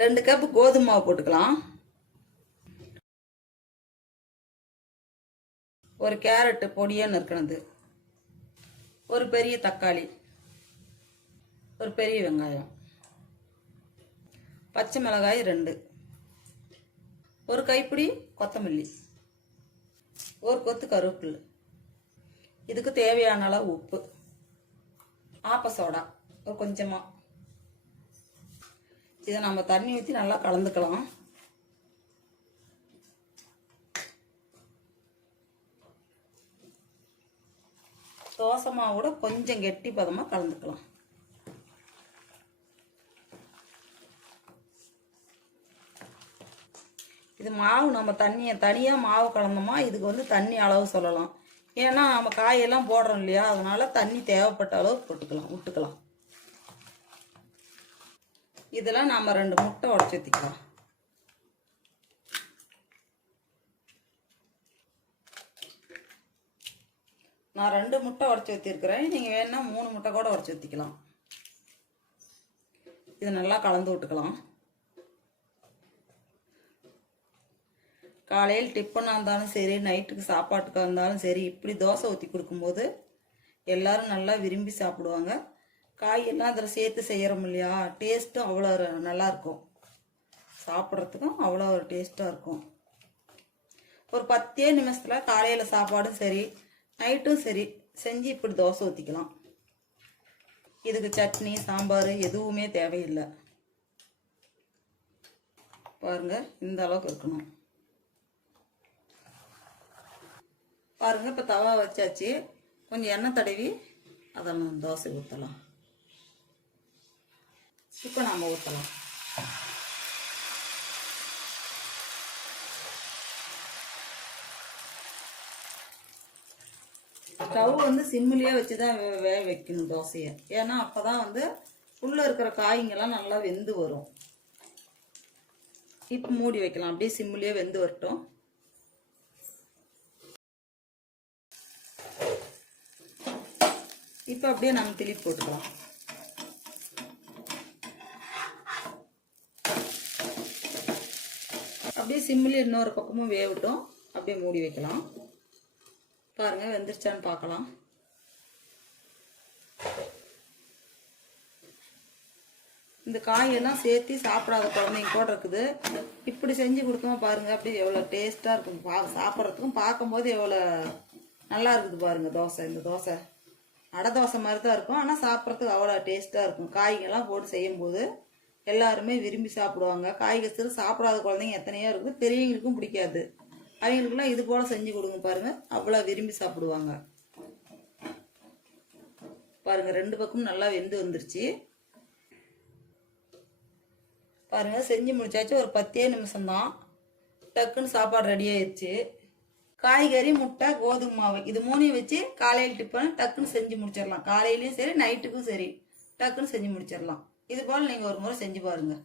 ரெண்டு கப்பு கோதுமை மாவு போட்டுக்கலாம். ஒரு கேரட்டு பொடியாக நறுக்கினது ஒரு பெரிய தக்காளி. ஒரு பெரிய வெங்காயம். பச்சை மிளகாய் ரெண்டு. ஒரு கைப்பிடி கொத்தமல்லி. ஒரு கொத்து கருவேப்பில். இதுக்கு தேவையான அளவு உப்பு. ஆப்ப சோடா. ஒரு கொஞ்சமாக இதை நம்ம தண்ணி ஊற்றி நல்லா கலந்துக்கலாம். தோசை மாவோட கொஞ்சம் கெட்டி பதமாக கலந்துக்கலாம். இது மாவு நம்ம தண்ணியை தனியாக மாவு கலந்தோமா இதுக்கு வந்து தண்ணி அளவு சொல்லலாம். ஏன்னா நம்ம காயெல்லாம் போடுறோம் இல்லையா? அதனால தண்ணி தேவைப்பட்ட அளவு போட்டுக்கலாம் விட்டுக்கலாம் இதெல்லாம் நாம் ரெண்டு முட்டை உடச்சி ஊற்றிக்கலாம் நான் ரெண்டு முட்டை உடச்சி ஊற்றிருக்கிறேன் நீங்கள் வேணால் மூணு முட்டை கூட உடச்சி ஊற்றிக்கலாம் இது நல்லா கலந்து விட்டுக்கலாம். காலையில் டிஃபனாக இருந்தாலும் சரி நைட்டுக்கு சாப்பாட்டுக்காக இருந்தாலும் சரி இப்படி தோசை ஊற்றி கொடுக்கும்போது எல்லோரும் நல்லா விரும்பி சாப்பிடுவாங்க. காயெல்லாம் அதில் சேர்த்து செய்கிறோம் இல்லையா? டேஸ்ட்டும் அவ்வளோ நல்லாயிருக்கும் சாப்பிட்றதுக்கும் அவ்வளோ ஒரு டேஸ்ட்டாக இருக்கும். ஒரு பத்தே நிமிஷத்தில் காலையில் சாப்பாடும் சரி நைட்டும் சரி செஞ்சு இப்படி தோசை ஊற்றிக்கலாம் இதுக்கு சட்னி சாம்பார் எதுவுமே தேவையில்லை. பாருங்க இந்த அளவுக்கு இருக்கணும். பாருங்க இப்போ தவா வச்சாச்சு. கொஞ்சம் எண்ணெய் தடவி அதை நம்ம தோசை ஊற்றலாம் இப்போ நம்ம ஊற்றலாம் ஸ்டவ் வந்து சிம்மிலேயே வச்சு தான் வே- வேக வைக்கணும் தோசையை. ஏன்னா அப்போ தான் வந்து உள்ளே இருக்கிற காய்ங்கெல்லாம் நல்லா வெந்து வரும். இப்போ மூடி வைக்கலாம். அப்படியே சிம்மிலேயே வெந்து வரட்டும். இப்போ அப்படியே நம்ம திருப்பி போட்டுக்கலாம். அப்படியே சிம்மில் இன்னொரு பக்கமும் வேகட்டும். அப்படியே மூடி வைக்கலாம். பாருங்கள் வெந்துருச்சான்னு பார்க்கலாம். இந்த காயெல்லாம் சேர்த்து சாப்பிடாத குழந்தைங்க கூட இருக்குது. இப்படி செஞ்சு கொடுத்தோம் பாருங்க அப்படியே எவ்வளோ டேஸ்ட்டாக இருக்கும். பா சாப்பிட்றதுக்கும் பார்க்கும்போது எவ்வளோ நல்லா இருக்குது பாருங்கள் தோசை. இந்த தோசை அடை தோசை மாதிரி தான் இருக்கும். ஆனால் சாப்பிட்றதுக்கு அவ்வளோ டேஸ்ட்டாக இருக்கும். காய்கெல்லாம் போட்டு செய்யும்போது எல்லாருமே விரும்பி சாப்பிடுவாங்க. காய்கறி சாப்பிடாத குழந்தைங்க எத்தனையோ இருக்குது பெரியவங்களுக்கும் பிடிக்காது. அவங்களுக்குலாம் இது போல் செஞ்சு கொடுங்க பாருங்கள் அவ்வளோ விரும்பி சாப்பிடுவாங்க. பாருங்கள் ரெண்டு பக்கமும் நல்லா வெந்து வந்துருச்சு. பாருங்கள் செஞ்சு முடிச்சாச்சு. ஒரு பத்தே நிமிஷம்தான். டக்குன்னு சாப்பாடு ரெடி ஆயிடுச்சு காய்கறி முட்டை கோதுமை மாவு இது மூணையும் வச்சு காலையில் டிஃபன் டக்குன்னு செஞ்சு முடிச்சிடலாம். காலையிலையும் சரி நைட்டுக்கும் சரி. டக்குன்னு செஞ்சு முடிச்சிடலாம். இது போல் நீங்கள் ஒரு முறை செஞ்சு பாருங்கள்